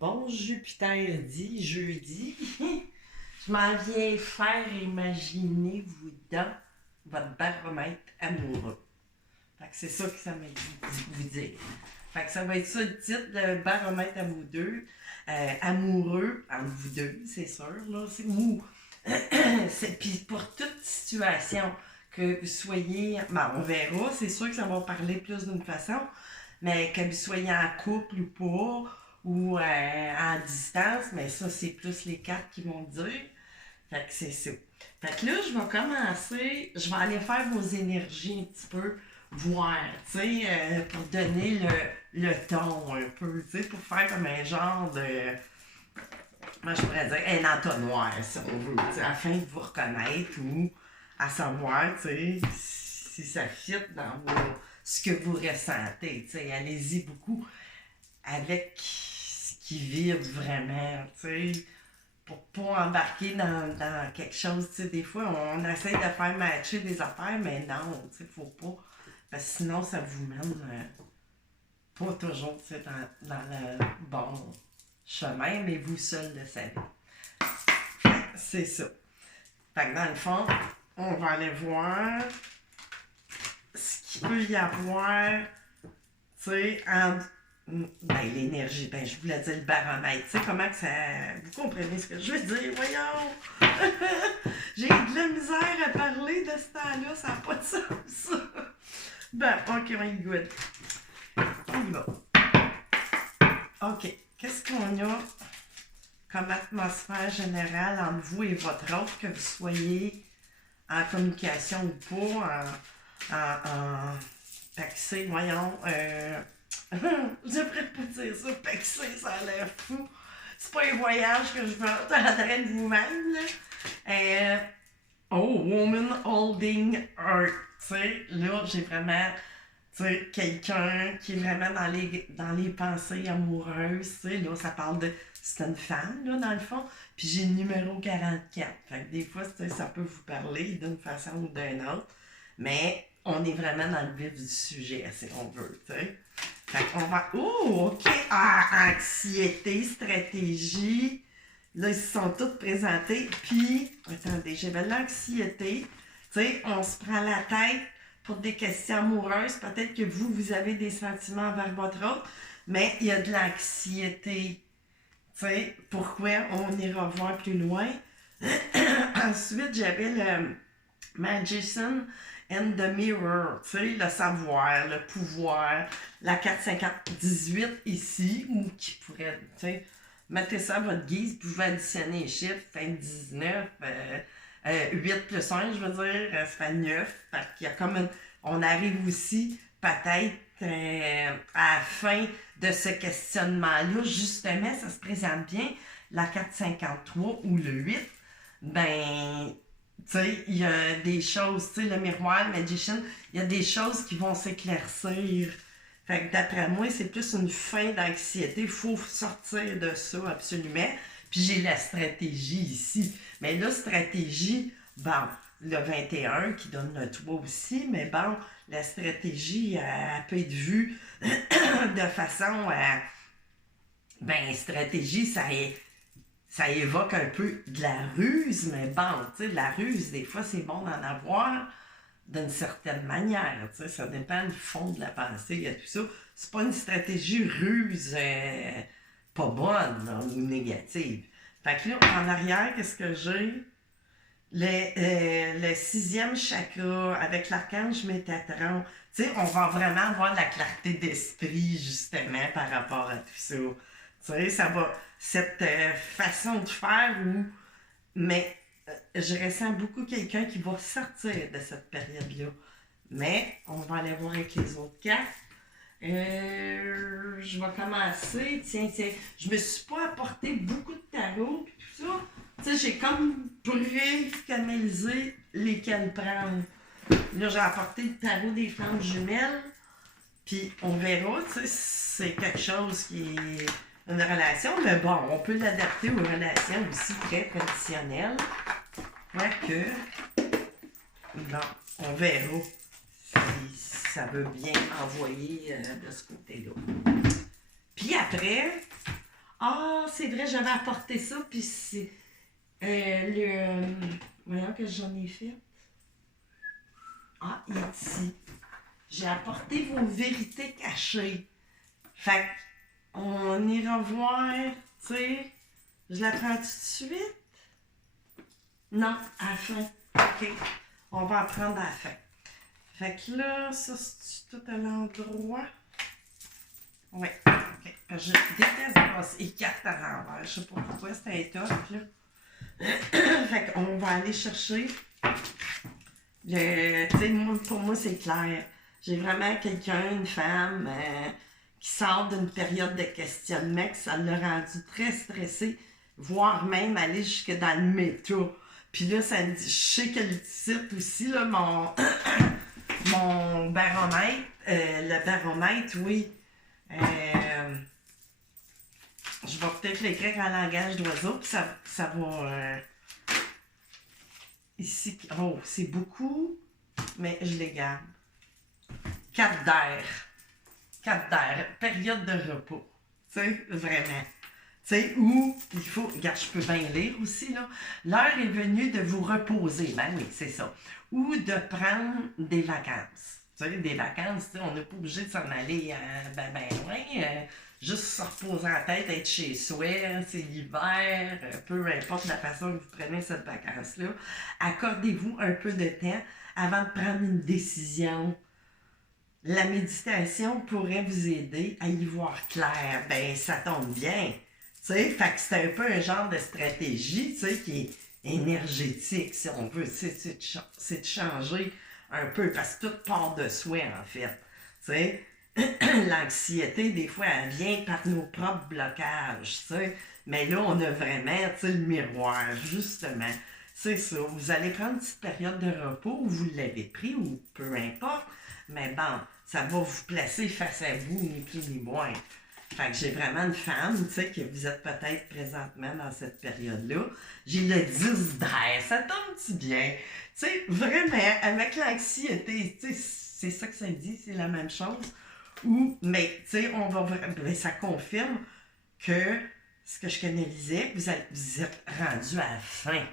Bon Jupiter dit, jeudi, je m'en viens faire imaginer vous dans votre baromètre amoureux. Fait que c'est ça que ça m'a dit de vous dire. Fait que ça va être ça le titre, le baromètre à vous deux. Amoureux, entre vous deux, c'est sûr, là. C'est mou. Puis pour toute situation que vous soyez, ben, on verra, c'est sûr que ça va parler plus d'une façon, mais que vous soyez en couple ou pas, ou en distance, mais ça, c'est plus les cartes qui vont dire. Fait que c'est ça. Fait que là, je vais commencer, je vais aller faire vos énergies un petit peu, voir, tu sais, pour donner le ton un peu, tu sais, pour faire comme un genre de, moi je pourrais dire, un entonnoir, si on veut, tu sais, afin de vous reconnaître ou à savoir, tu sais, si ça fit dans ce que vous ressentez, tu sais, allez-y beaucoup avec ce qui vibre vraiment, tu sais, pour pas embarquer dans quelque chose, tu sais, des fois, on essaie de faire matcher des affaires, mais non, tu sais, faut pas, parce que sinon, ça vous mène pas toujours, tu sais, dans le bon chemin, mais vous seul le savez. C'est ça. Fait que dans le fond, on va aller voir ce qu'il peut y avoir, tu sais, entre ben, l'énergie, ben, je voulais dire le baromètre. Tu sais comment que ça. Vous comprenez ce que je veux dire? Voyons! J'ai de la misère à parler de ce temps-là, ça n'a pas de sens. Ben, ok, on est good. On y va. Ok, qu'est-ce qu'on a comme atmosphère générale entre vous et votre autre, que vous soyez en communication ou pas, en taxé, voyons, je devrais pas dire ça, taxé, ça a l'air fou. C'est pas un voyage que je veux en train de vous-même, là. Oh, woman holding heart, tu sais, là, j'ai vraiment, tu sais, quelqu'un qui est vraiment dans les pensées amoureuses, tu sais, là, ça parle de, c'est une femme, là, dans le fond, puis j'ai le numéro 44, fait que des fois, ça peut vous parler d'une façon ou d'une autre, mais on est vraiment dans le vif du sujet, si on veut, tu sais. Fait qu'on va, oh, ok, anxiété, stratégie, là, ils se sont tous présentés, puis, attendez, j'avais l'anxiété, tu sais, on se prend la tête pour des questions amoureuses, peut-être que vous avez des sentiments envers votre autre, mais il y a de l'anxiété, tu sais, pourquoi on ira voir plus loin. Ensuite, j'avais le Magician and the Mirror, tu sais, le savoir, le pouvoir, la 450-18 ici, ou qui pourrait, tu sais, mettez ça à votre guise, vous pouvez additionner les chiffres, ça fait 19, 8 plus 1, je veux dire, ça fait 9, fait qu'il y a comme une, on arrive aussi peut-être à la fin de ce questionnement-là, justement, ça se présente bien, la 453 ou le 8, ben, tu sais, il y a des choses, tu sais, le miroir, le magician, il y a des choses qui vont s'éclaircir. Fait que d'après moi, c'est plus une fin d'anxiété. Il faut sortir de ça, absolument. Puis j'ai la stratégie ici. Mais la stratégie, bon, le 21 qui donne le 3 aussi, mais bon, la stratégie, elle peut être vue de façon à. Ben, stratégie, ça évoque un peu de la ruse, mais bon, tu sais, la ruse, des fois, c'est bon d'en avoir d'une certaine manière, tu sais, ça dépend du fond de la pensée, il y a tout ça. C'est pas une stratégie ruse pas bonne là, ou négative. Fait que là, en arrière, qu'est-ce que j'ai? Le sixième chakra avec l'archange Métatron. Tu sais, on va vraiment avoir de la clarté d'esprit, justement, par rapport à tout ça. Tu sais, ça va, cette façon de faire où, mais je ressens beaucoup quelqu'un qui va sortir de cette période-là. Mais on va aller voir avec les autres cartes. Je vais commencer. Tiens, je me suis pas apporté beaucoup de tarot et tout ça. Tu sais, j'ai comme pré-canalisé lesquels prendre. Là, j'ai apporté le tarot des flammes jumelles. Puis on verra, tu sais, si c'est quelque chose qui est une relation. Mais bon, on peut l'adapter aux relations aussi très traditionnelles. Quoique, bon, on verra si ça veut bien envoyer de ce côté-là. Puis après, Ah, c'est vrai, j'avais apporté ça, puis c'est voyons que j'en ai fait. Ah, il est ici. J'ai apporté vos vérités cachées. Fait qu'on ira voir, tu sais. Je la prends tout de suite? Non, à la fin. OK. On va en prendre à la fin. Fait que là, ça, c'est tout à l'endroit. Oui. OK. Je déteste passer les cartes à l'envers. Je sais pas pourquoi, c'est un top, là. Fait qu'on va aller chercher tu sais, pour moi, c'est clair. J'ai vraiment quelqu'un, une femme, qui sort d'une période de questionnement, que ça l'a rendu très stressé, voire même aller jusque dans le méta. Puis là, ça me dit, je sais que le titre aussi, là, mon baromètre, le baromètre, oui. Je vais peut-être l'écrire en langage d'oiseau, puis ça va. Ici, oh, c'est beaucoup, mais je les garde. 4 d'air. 4 d'air. Période de repos. Tu sais, vraiment. Tu sais, où il faut. Regarde, je peux bien lire aussi, là. L'heure est venue de vous reposer. Ben oui, c'est ça. Ou de prendre des vacances. Tu sais, des vacances, tu sais, on n'est pas obligé de s'en aller ben loin. Juste se reposer la tête, être chez soi, c'est l'hiver, peu importe la façon que vous prenez cette vacance-là. Accordez-vous un peu de temps avant de prendre une décision. La méditation pourrait vous aider à y voir clair. Ben, ça tombe bien. Tu sais, fait que c'est un peu un genre de stratégie, tu sais, qui est énergétique, si on veut. C'est de changer un peu, parce que tout part de soi, en fait. Tu sais, l'anxiété, des fois, elle vient par nos propres blocages, tu sais. Mais là, on a vraiment, tu sais, le miroir, justement. C'est ça. Vous allez prendre une petite période de repos, ou vous l'avez pris, ou peu importe. Mais bon, ça va vous placer face à vous, ni plus ni moins. Fait que j'ai vraiment une femme, tu sais, que vous êtes peut-être présentement dans cette période-là. J'ai le 10 d'air, ça tombe-tu bien? Tu sais, vraiment, avec l'anxiété, tu sais, c'est ça que ça dit, c'est la même chose. Ou, mais, tu sais, ben, ça confirme que ce que je canalisais, vous êtes rendu à la fin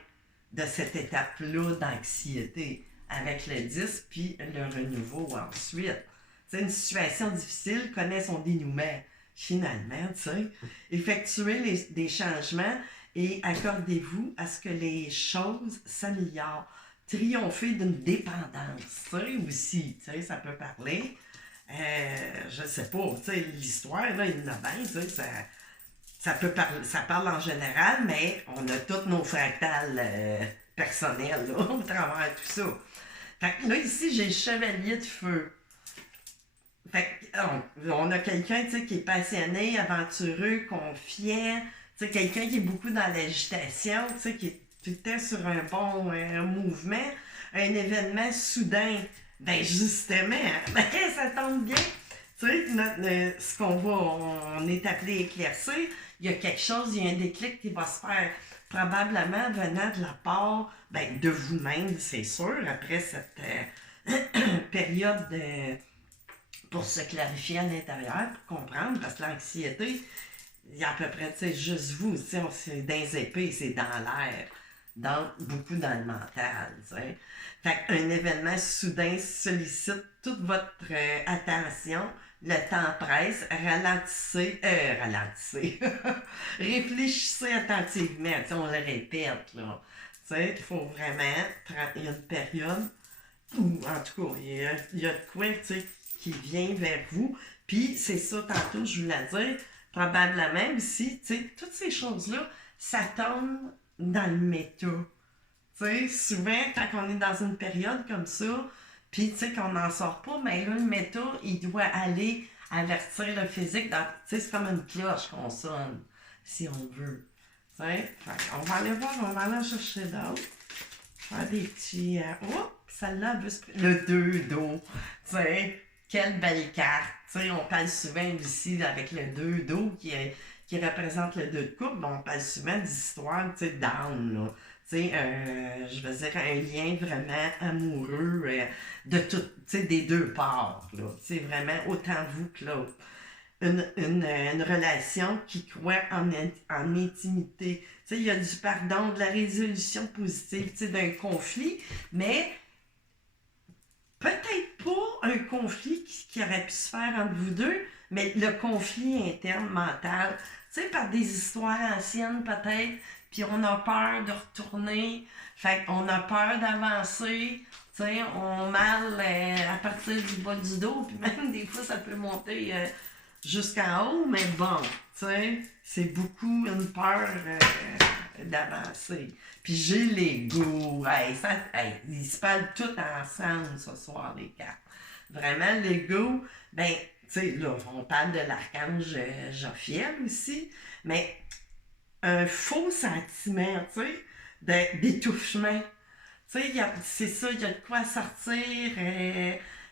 de cette étape-là d'anxiété avec le 10 puis le renouveau ensuite. C'est une situation difficile, connaît son dénouement. Finalement, tu sais, effectuez des changements et accordez-vous à ce que les choses s'améliorent. Triompher d'une dépendance, tu sais, aussi, tu sais, ça peut parler. Je sais pas, tu sais, l'histoire, là, il y en a bien, tu sais, ça parle en général, mais on a tous nos fractales personnels, là, au travers de tout ça. Fait que là, ici, j'ai le chevalier de feu. Fait on a quelqu'un, tu sais, qui est passionné, aventureux, confiant, tu sais, quelqu'un qui est beaucoup dans l'agitation, tu sais, qui est tout le temps sur un bon mouvement, un événement soudain. Ben, justement, ben, ça tombe bien. Tu sais, ce qu'on va, on est appelé éclaircir, il y a quelque chose, il y a un déclic qui va se faire, probablement venant de la part de vous-même, c'est sûr, après cette période pour se clarifier à l'intérieur, pour comprendre, parce que l'anxiété, il y a à peu près, tu sais, juste vous, tu sais, c'est dans les épées, c'est dans l'air, beaucoup dans le mental, tu sais. Fait qu'un événement soudain sollicite toute votre attention, le temps presse, ralentissez, réfléchissez attentivement, tu sais, on le répète, là. Tu sais, il faut vraiment, il y a une période où, en tout cas, il y a de quoi, tu sais, qui vient vers vous. Puis, c'est ça, tantôt, je voulais dire, probablement aussi, tu sais, toutes ces choses-là, ça tombe dans le méta. Tu sais, souvent, quand on est dans une période comme ça, puis, tu sais, qu'on n'en sort pas, mais là, le méta, il doit aller avertir le physique. Tu sais, c'est comme une cloche qu'on sonne, si on veut. Tu sais, on va aller voir, on va aller en chercher d'autres. Faire des petits... oh, celle-là, le 2 d'eau. Tu sais, quelle belle carte. Tu sais, on parle souvent ici avec le 2 d'eau qui représente le 2 de coupe. On parle souvent d'histoire, tu sais, down, là. Tu sais, je veux dire, un lien vraiment amoureux de tout, tu sais, des deux parts, là. Tu sais, vraiment, autant vous que l'autre. une relation qui croit en intimité. Tu sais, il y a du pardon, de la résolution positive, tu sais, d'un conflit, mais peut-être pas un conflit qui aurait pu se faire entre vous deux, mais le conflit interne mental, tu sais, par des histoires anciennes peut-être, puis on a peur de retourner, fait qu'on a peur d'avancer, tu sais, on mal à partir du bas du dos, puis même des fois ça peut monter jusqu'en haut, mais bon, tu sais, c'est beaucoup une peur d'avancer. Puis j'ai l'ego. Ils se parlent tous ensemble ce soir, les quatre. Vraiment, l'ego, ben, tu sais, là, on parle de l'archange Jophiel aussi, mais un faux sentiment, tu sais, d'étouffement. Tu sais, c'est ça, il y a de quoi sortir.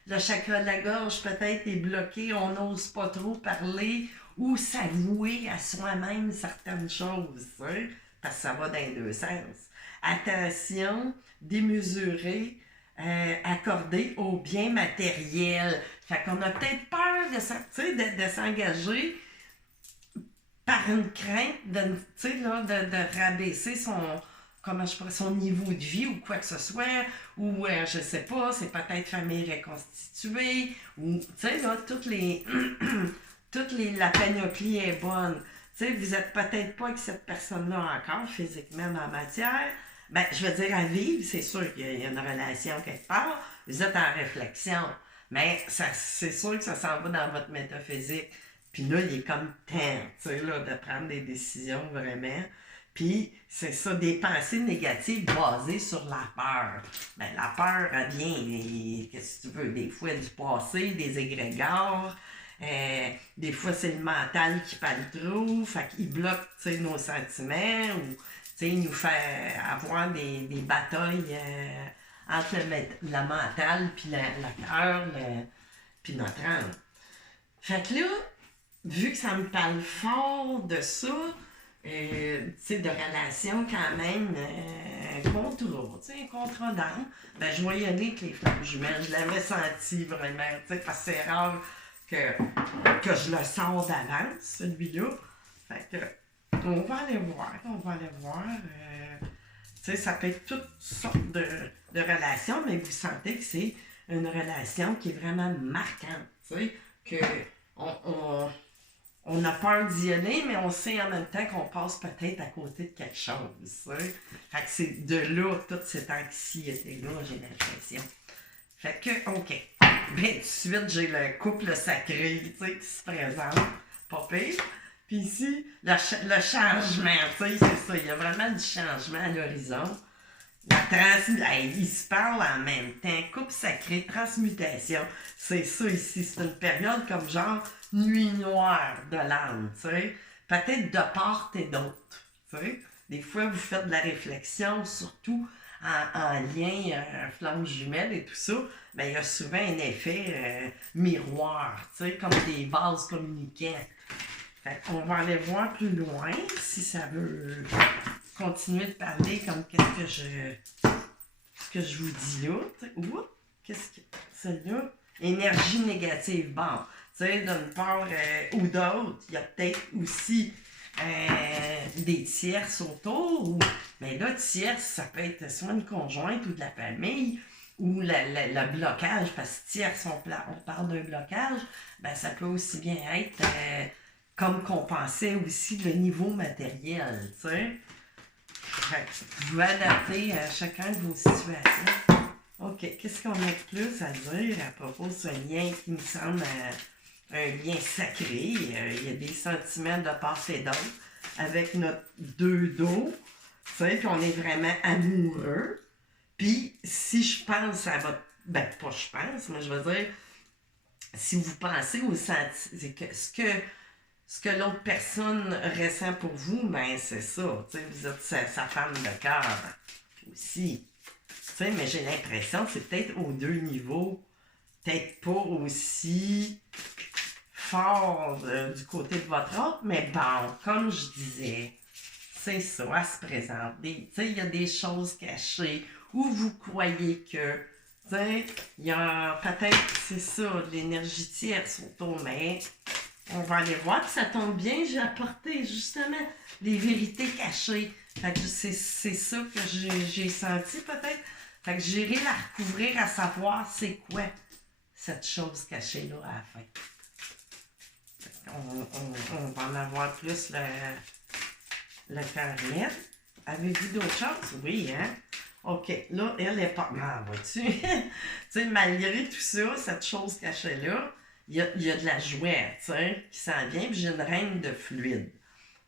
Le chakra de la gorge peut-être est bloqué, on n'ose pas trop parler ou s'avouer à soi-même certaines choses, hein, parce que ça va dans les deux sens. Attention démesurée accordée au bien matériel. Fait qu'on a peut-être peur de s'engager par une crainte de rabaisser son niveau de vie ou quoi que ce soit, ou je sais pas, c'est peut-être famille reconstituée, ou tu sais là, la panoplie est bonne. Tu sais, vous êtes peut-être pas avec cette personne-là encore physiquement dans la matière. Ben, je veux dire, à vivre, c'est sûr qu'il y a une relation quelque part. Vous êtes en réflexion. Mais c'est sûr que ça s'en va dans votre métaphysique. Puis là, il est comme temps, tu sais, là, de prendre des décisions vraiment. Puis, c'est ça, des pensées négatives basées sur la peur. Ben, la peur, elle vient, qu'est-ce que tu veux, des fois du passé, des égrégores. Des fois, c'est le mental qui parle trop, fait qu'il bloque, tu sais, nos sentiments, ou, tu sais, il nous fait avoir des batailles entre le mental, puis le cœur, puis notre âme. Fait que là, vu que ça me parle fort de ça, tu sais, de relation quand même, un contrat d'âme, ben je vais y aller avec les flammes jumelles. Je l'avais senti vraiment, tu sais, parce que c'est rare que je le sors d'avance, celui-là. Fait que, on va aller voir. Tu sais, ça peut être toutes sortes de relations, mais vous sentez que c'est une relation qui est vraiment marquante, tu sais, que on a peur d'y aller, mais on sait en même temps qu'on passe peut-être à côté de quelque chose, tu sais. Fait que c'est de là, toute cette anxiété-là, j'ai l'impression. Fait que, OK. Bien, tout de suite, j'ai le couple sacré, tu sais, qui se présente. Pas pire. Puis ici, le changement, tu sais, c'est ça. Il y a vraiment du changement à l'horizon. Ils se parlent en même temps. Couple sacré, transmutation. C'est ça ici. C'est une période comme genre nuit noire de l'âme, tu sais. Peut-être de part et d'autre, tu sais. Des fois, vous faites de la réflexion, surtout en lien, flamme jumelle et tout ça. Ben, il y a souvent un effet miroir, tu sais, comme des vases communicants. Fait qu'on va aller voir plus loin si ça veut continuer de parler comme ce que je vous dis là. Oups, qu'est-ce que celle-là? Énergie négative. Bon, tu sais, d'une part ou d'autre, il y a peut-être aussi des tierces autour. Mais là, tierce, ça peut être soit une conjointe ou de la famille. Ou le blocage, parce que tierce, on parle d'un blocage, ben ça peut aussi bien être comme compenser aussi le niveau matériel, tu sais. Vous pouvez adapter à chacun de vos situations. OK, qu'est-ce qu'on a de plus à dire à propos de ce lien qui me semble un lien sacré? Il y a des sentiments de part et d'autre avec notre deux dos, tu sais, puis on est vraiment amoureux. Puis, si je pense à votre... Ben, pas je pense, mais je veux dire, si vous pensez au ce que l'autre personne ressent pour vous, ben c'est ça. Tu sais, vous êtes sa femme de cœur aussi. Tu sais, mais j'ai l'impression que c'est peut-être aux deux niveaux, peut-être pas aussi fort du côté de votre autre, mais bon, comme je disais, c'est ça, elle se présente. Tu sais, il y a des choses cachées où vous croyez que, tu sais, il y a peut-être, c'est ça, l'énergie tierce autour, mais On va aller voir, puis ça tombe bien, j'ai apporté justement les vérités cachées. Fait que c'est ça que j'ai senti peut-être. Fait que j'irai la recouvrir à savoir c'est quoi cette chose cachée-là à la fin. On va en avoir plus le carnet. Avez-vous d'autres choses? Oui, hein? OK, là, elle est pas mal, vois-tu? Tu sais, malgré tout ça, cette chose cachée-là, il y a de la jouette, tu sais, qui s'en vient, puis j'ai une reine de fluide.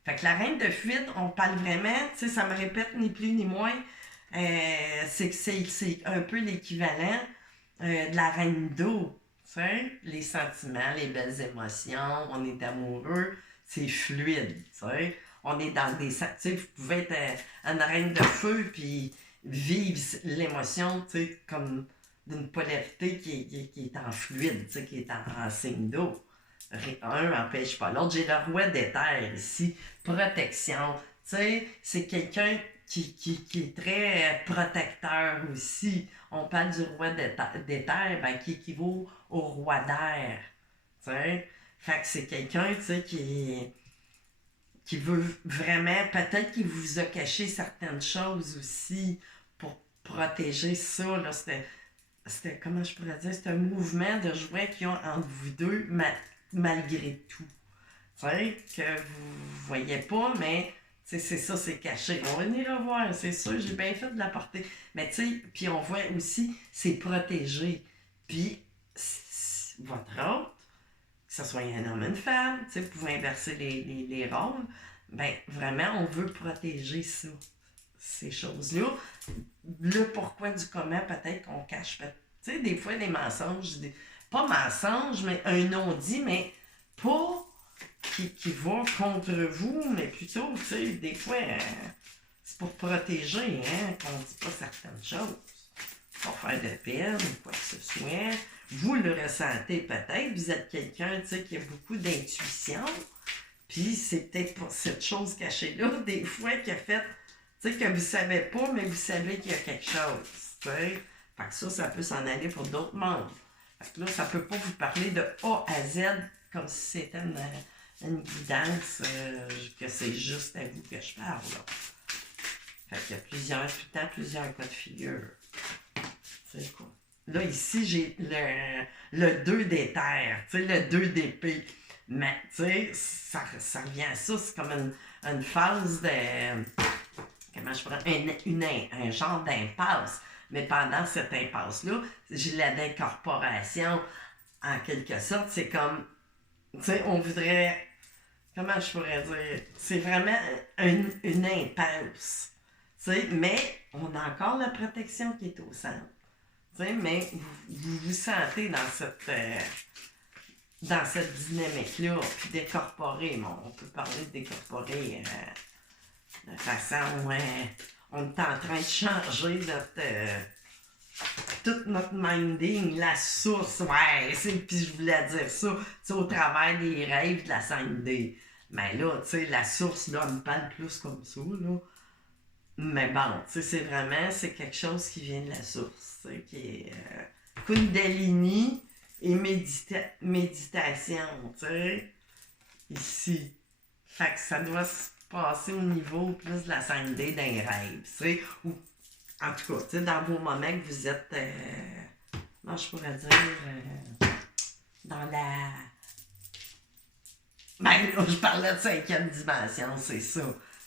Fait que la reine de fluide, on parle vraiment, tu sais, ça me répète ni plus ni moins, c'est que c'est un peu l'équivalent de la reine d'eau, tu sais, les sentiments, les belles émotions, on est amoureux, c'est fluide, tu sais. On est dans des... Tu sais, vous pouvez être une reine de feu, puis vivre l'émotion, tu sais, comme d'une polarité qui est en fluide, tu sais, qui est en signe d'eau. Un n'empêche pas l'autre. J'ai le roi des terres ici, protection. Tu sais, c'est quelqu'un qui est très protecteur aussi. On parle du roi des terres, ben, qui équivaut au roi d'air. Tu sais, fait que c'est quelqu'un, tu sais, qui veut vraiment, peut-être qu'il vous a caché certaines choses aussi pour protéger ça. Là, c'était, comment je pourrais dire, c'est un mouvement de jouets qui ont entre vous deux, malgré tout. Tu sais, que vous voyez pas, mais c'est ça, c'est caché. On va venir le voir, c'est sûr, j'ai bien fait de l'apporter. Mais tu sais, puis on voit aussi, c'est protégé. Puis, votre autre, que ce soit un homme, une femme, tu sais, vous pouvez inverser les rôles, ben vraiment, on veut protéger ça, ces choses-là. Le pourquoi du comment, peut-être qu'on cache, tu sais, des fois, des mensonges, pas mensonges, mais un non-dit, mais pas qui va contre vous, mais plutôt, tu sais, des fois, c'est pour protéger, hein, qu'on ne dit pas certaines choses. Pas faire de peine ou quoi que ce soit. Vous le ressentez peut-être, vous êtes quelqu'un, tu sais, qui a beaucoup d'intuition, puis c'est peut-être pour cette chose cachée-là, des fois, qui a fait, tu sais, que vous savez pas, mais vous savez qu'il y a quelque chose, tu sais. Fait que ça peut s'en aller pour d'autres mondes. Fait que là, ça peut pas vous parler de A à Z comme si c'était une guidance, que c'est juste à vous que je parle, là. Fait qu'il y a tout le temps plusieurs cas de figure. C'est quoi? Là, ici, j'ai le 2 des terres, tu sais, le 2 d'épée. Mais, tu sais, ça revient à ça, c'est comme une phase de... Comment je pourrais... un genre d'impasse. Mais pendant cette impasse-là, j'ai la d'incorporation, en quelque sorte. C'est comme, tu sais, on voudrait... Comment je pourrais dire? C'est vraiment une impasse. Tu sais, mais on a encore la protection qui est au centre. Tu sais, mais vous sentez dans cette dynamique-là, puis décorporer, bon, on peut parler de décorporer de façon, on est en train de changer tout notre minding, la source, puis je voulais dire ça, tu sais, au travers des rêves de la 5D. Mais là, tu sais, la source, là, on me parle plus comme ça, là. Mais bon, tu sais, c'est quelque chose qui vient de la source, tu sais, qui est Kundalini et méditation, tu sais, ici. Fait que ça doit se passer au niveau plus de la 5D d'un rêve, tu sais, ou en tout cas, tu sais, dans vos moments que vous êtes, comment je pourrais dire, dans la... Ben là, je parlais de 5e dimension, c'est ça.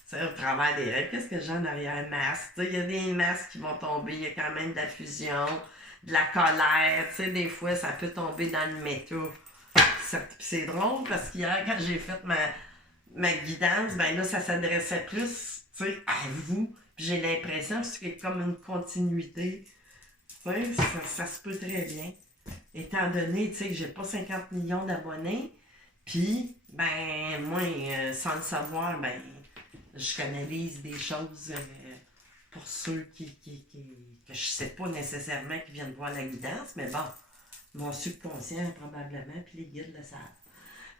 Tu sais, au travers des rêves, qu'est-ce que j'ai en arrière masque? Tu sais, il y a des masques qui vont tomber, il y a quand même de la fusion, de la colère, tu sais, des fois, ça peut tomber dans le métaux. C'est drôle parce qu'hier, quand j'ai fait ma guidance, ben là, ça s'adressait plus, tu sais, à vous. Puis j'ai l'impression que c'est comme une continuité. Tu sais, ça se peut très bien. Étant donné, tu sais, que j'ai pas 50 millions d'abonnés, puis, ben, moi, sans le savoir, ben, je canalise des choses pour ceux que je sais pas nécessairement qui viennent voir la guidance, mais bon, mon subconscient probablement, puis les guides le savent.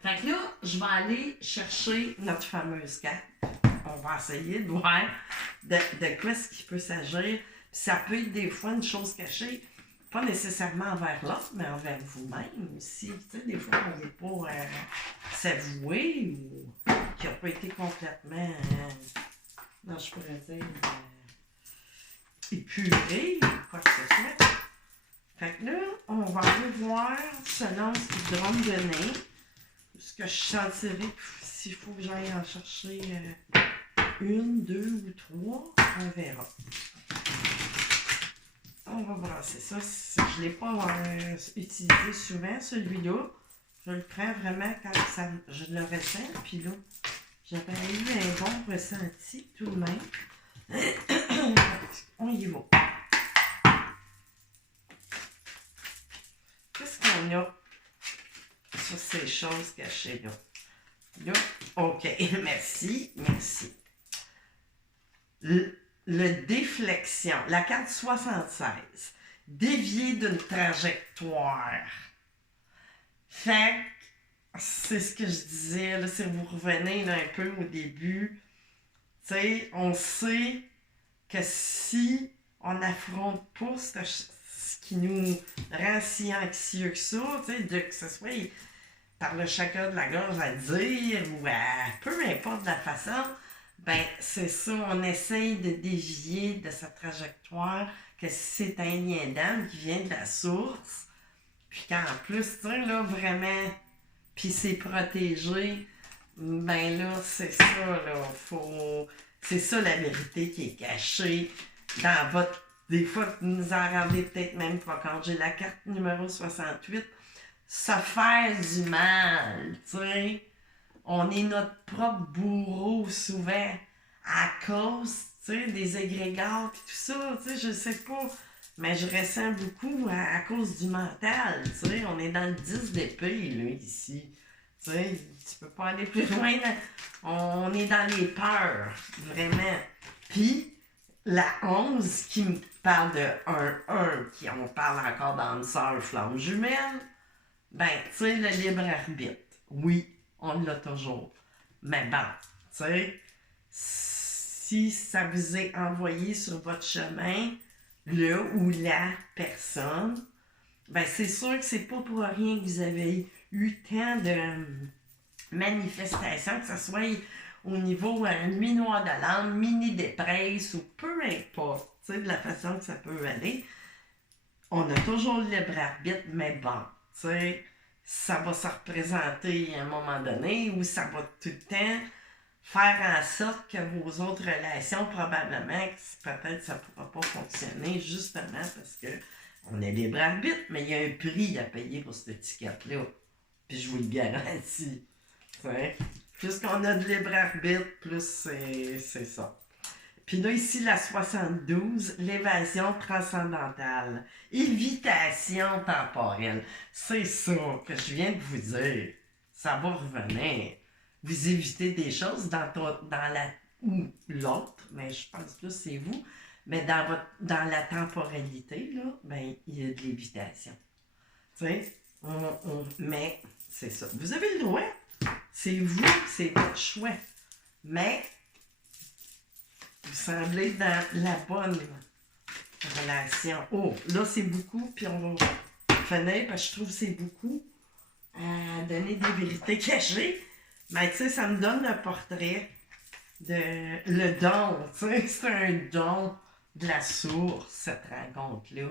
Fait que là, je vais aller chercher notre fameuse carte. On va essayer de voir de quoi est-ce qu'il peut s'agir. Puis ça peut être des fois une chose cachée. pas nécessairement envers l'autre, mais envers vous-même aussi. Tu sais, des fois, on n'est pas s'avouer ou qui n'a pas été complètement, non, je pourrais dire, épuré ou quoi que ce soit. Fait que là, on va aller voir selon ce qu'ils devront me donner, ce que je sentirais s'il faut que j'aille en chercher une, deux ou trois, on verra. On va brasser ça. Je ne l'ai pas utilisé souvent, celui-là. Je le prends vraiment quand je le ressens. Puis là, j'avais eu un bon ressenti tout de même. On y va. Qu'est-ce qu'on a sur ces choses cachées là? Là, OK. Merci, merci. Le déflexion, la carte 76, dévier d'une trajectoire. Fait que c'est ce que je disais, là, si vous revenez là, un peu au début, tu sais, on sait que si on n'affronte pas ce qui nous rend si anxieux que ça, tu sais, que ce soit par le chakra de la gorge à dire ou à peu importe la façon, ben c'est ça, on essaye de dévier de sa trajectoire, que c'est un lien d'âme qui vient de la source, puis qu'en plus, tu sais, là, vraiment, puis c'est protégé, ben là, c'est ça, là, c'est ça la vérité qui est cachée dans votre... Des fois, vous nous en rendez peut-être même pas compte. J'ai la carte numéro 68, se faire du mal, tu sais. On est notre propre bourreau souvent à cause, tu sais, des égrégores et tout ça, tu sais, je sais pas. Mais je ressens beaucoup à cause du mental, tu sais. On est dans le 10 d'épée, là, ici. Tu sais, tu peux pas aller plus loin. Là. On est dans les peurs, vraiment. Puis, la 11 qui me parle de 1-1, qui on parle encore dans une sœur flamme jumelle, ben, tu sais, le libre arbitre. Oui, on l'a toujours. Mais bon, tu sais, si ça vous est envoyé sur votre chemin, le ou la personne, ben c'est sûr que c'est pas pour rien que vous avez eu tant de manifestations, que ce soit au niveau nuit noire de l'âme, mini-dépresse ou peu importe, tu sais, de la façon que ça peut aller. On a toujours le libre arbitre, mais bon, tu sais, ça va se représenter à un moment donné ou ça va tout le temps faire en sorte que vos autres relations, probablement, peut-être ça ne pourra pas fonctionner justement parce que on est libre arbitre, mais il y a un prix à payer pour cette étiquette-là. Puis je vous le garantis. T'sais. Plus qu'on a de libre arbitre, plus c'est ça. Puis là, ici, la 72, l'évasion transcendantale. Évitation temporelle. C'est ça que je viens de vous dire. Ça va revenir. Vous évitez des choses dans la ou l'autre, mais je pense que c'est vous. Mais dans la temporalité, là, ben, il y a de l'évitation. Tu sais, mais c'est ça. Vous avez le droit. C'est vous, c'est votre choix. Mais vous semblez dans la bonne relation. Oh, là, c'est beaucoup, puis on va finir, parce que je trouve que c'est beaucoup à donner des vérités cachées. Mais tu sais, ça me donne le portrait de le don. Tu sais, c'est un don de la source, cette rencontre-là.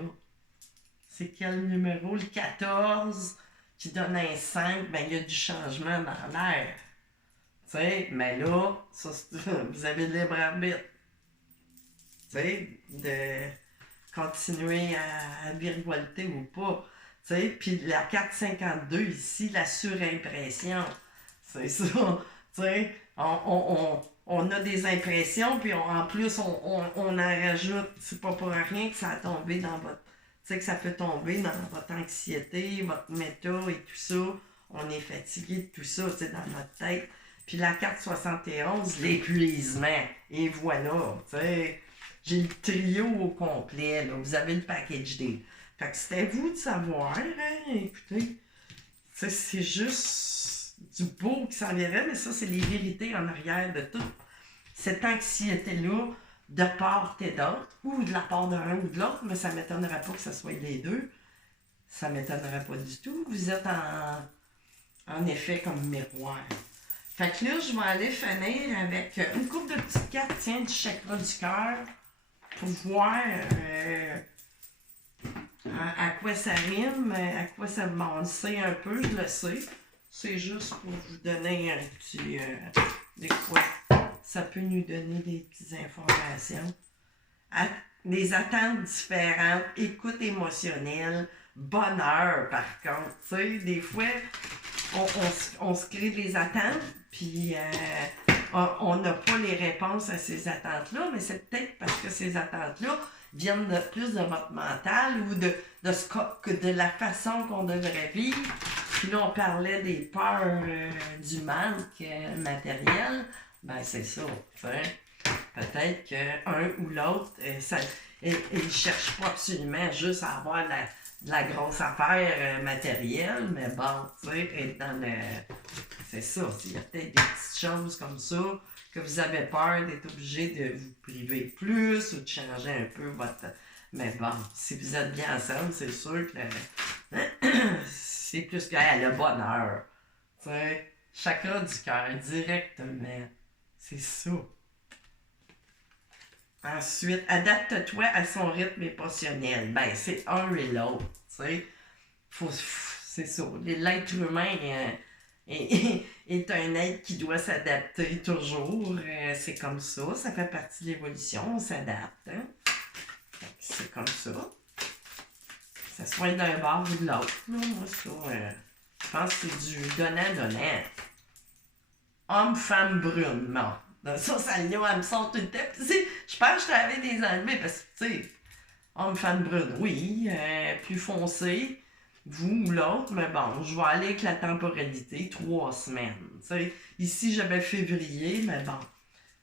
C'est quel numéro? Le 14 qui donne un 5, ben il y a du changement dans l'air. Tu sais, mais là, ça, vous avez le libre arbitre. Tu sais, de continuer à virevolter ou pas. Tu sais, puis la 452 ici, la surimpression. C'est ça. Tu sais, on a des impressions, puis en plus, on en rajoute. C'est pas pour rien que ça a tombé dans votre... Tu sais, que ça peut tomber dans votre anxiété, votre méta et tout ça. On est fatigué de tout ça, tu sais, dans notre tête. Puis la carte 71, l'épuisement. Et voilà, tu sais... J'ai le trio au complet, là. Vous avez le package deal. Fait que c'était vous de savoir, hein? Écoutez, c'est juste du beau qui s'en virait, mais ça, c'est les vérités en arrière de tout. Cette anxiété-là, de part et d'autre, ou de la part d'un ou de l'autre, mais ça ne m'étonnerait pas que ce soit les deux. Ça ne m'étonnerait pas du tout. Vous êtes en effet comme miroir. Fait que là, je vais aller finir avec une couple de petites cartes, tiens, du chakra du cœur, pour voir à quoi ça rime, à quoi ça me sait un peu, je le sais. C'est juste pour vous donner un petit... des fois, ça peut nous donner des petites informations. Des attentes différentes, écoute émotionnelle, bonheur par contre. Tu sais, des fois, on se crée des attentes, puis on n'a pas les réponses à ces attentes-là, mais c'est peut-être parce que ces attentes-là viennent plus de votre mental ou de la façon qu'on devrait vivre. Puis là, on parlait des peurs du manque matériel. Ben, c'est ça. T'sais. Peut-être qu'un ou l'autre, il ne cherche pas absolument juste à avoir de la grosse affaire matérielle, mais bon, tu sais, c'est ça. Il y a peut-être des petites choses comme ça que vous avez peur d'être obligé de vous priver plus ou de changer un peu votre... Mais bon, si vous êtes bien ensemble, c'est sûr que c'est plus que le bonheur. Tu sais, chakra du cœur, directement. C'est ça. Ensuite, adapte-toi à son rythme émotionnel. Ben, c'est un et l'autre, tu sais. C'est ça. L'être humain est un être qui doit s'adapter toujours. C'est comme ça. Ça fait partie de l'évolution. On s'adapte. Hein? C'est comme ça. Ça soit d'un bord ou de l'autre. Moi, ça, je pense que c'est du donnant-donnant. Homme, femme, brune. Non. Ça ligne, elle me sort tout le temps. Je pense que je t'avais des enlevés parce que, tu sais, homme, femme, brune, oui, plus foncé, vous ou l'autre, mais bon, je vais aller avec la temporalité, 3 semaines. T'sais. Ici, j'avais février, mais bon,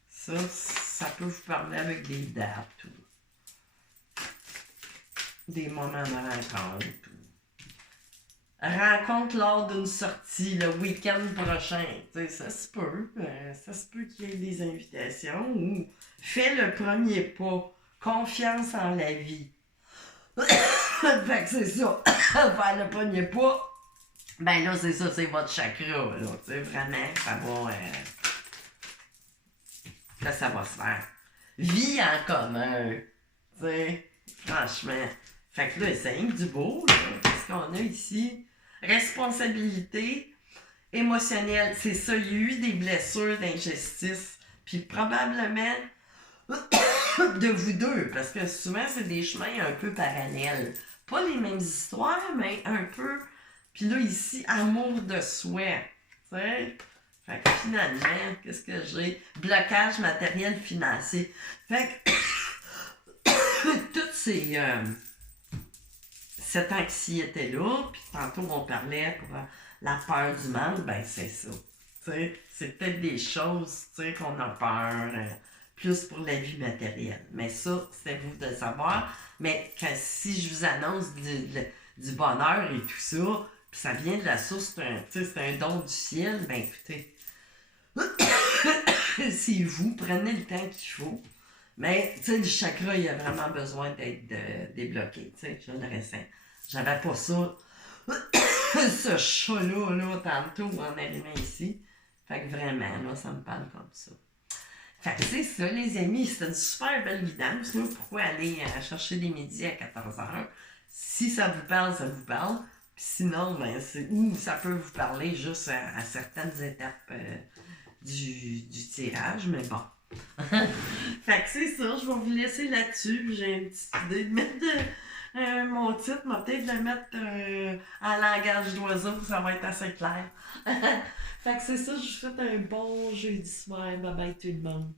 ça peut vous parler avec des dates ou des moments de rencontre. Rencontre lors d'une sortie le week-end prochain. T'sais, ça se peut. Ça se peut qu'il y ait des invitations ou fais le premier pas. Confiance en la vie. Fait que c'est ça. Faire le premier pas. Ben là, c'est ça, c'est votre chakra. Là. T'sais, vraiment, ça va se faire. Vie en commun. T'sais, franchement. Fait que là, c'est du beau. Qu'est-ce qu'on a ici? Responsabilité émotionnelle, c'est ça, il y a eu des blessures d'injustice, puis probablement de vous deux, parce que souvent c'est des chemins un peu parallèles. Pas les mêmes histoires, mais un peu. Puis là, ici, amour de soi. Tu sais? Fait que finalement, qu'est-ce que j'ai? Blocage matériel financier. Fait que toutes ces... cette anxiété-là, puis tantôt on parlait pour la peur du manque, ben c'est ça. T'sais, c'est peut-être des choses qu'on a peur, plus pour la vie matérielle. Mais ça, c'est vous de savoir. Mais si je vous annonce du bonheur et tout ça, puis ça vient de la source, c'est un don du ciel, ben écoutez, c'est vous, prenez le temps qu'il faut. Mais, tu sais, le chakra, il a vraiment besoin d'être débloqué, tu sais, je le ressens. J'avais pas ça, ce chat-là, tantôt, en arrivant ici. Fait que vraiment, là, ça me parle comme ça. Fait que c'est ça, les amis, c'était une super belle guidance, là. Pourquoi aller chercher des midis à 14h? Si ça vous parle, ça vous parle. Puis sinon, ben, ou ça peut vous parler juste à certaines étapes du tirage, mais bon. Fait que c'est ça, je vais vous laisser là-dessus. J'ai une petite idée de mettre mon titre, mais peut-être le mettre en langage d'oiseau, ça va être assez clair. Fait que c'est ça, je vous souhaite un bon jeudi soir. Bye bye tout le monde.